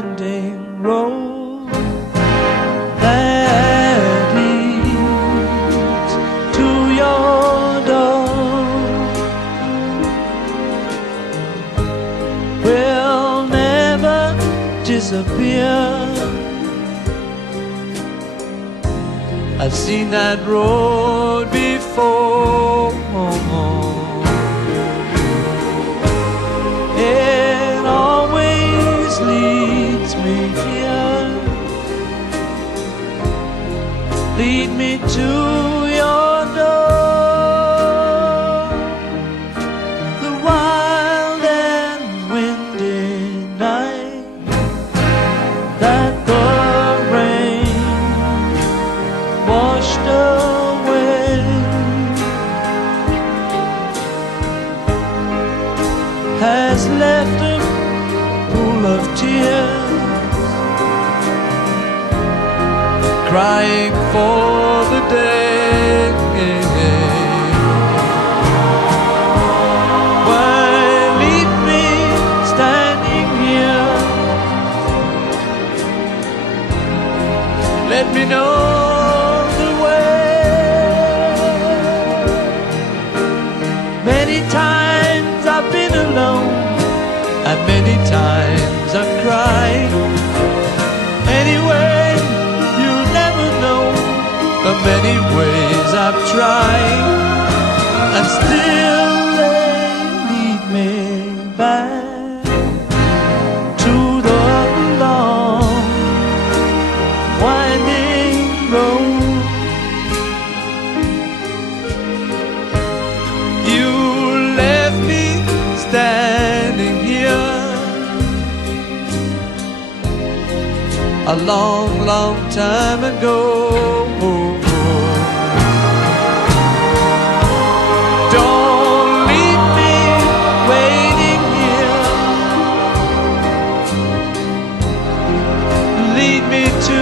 winding road that leads to your door will never disappear. I've seen that road before. It always leads me here. Lead me to your door. The wild and windy night that the rain washed away has left a pool of tears, crying for the day when leave me standing here. Let me know the way. Many times I've been alone, and many times I've cried. Anyway, you'll never know the many ways I've tried, and still they lead me back to the long winding road. You left me standing here a long, long time ago. Don't leave me waiting here. Lead me to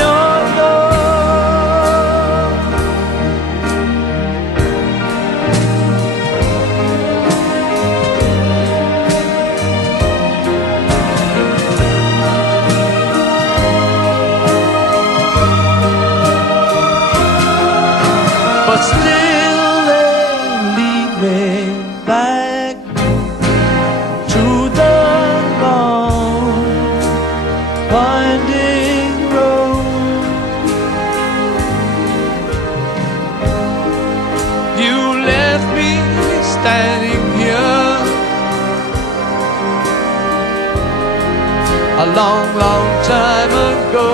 your door. But still they lead me back to the long winding road. You left me standing here a long, long time ago.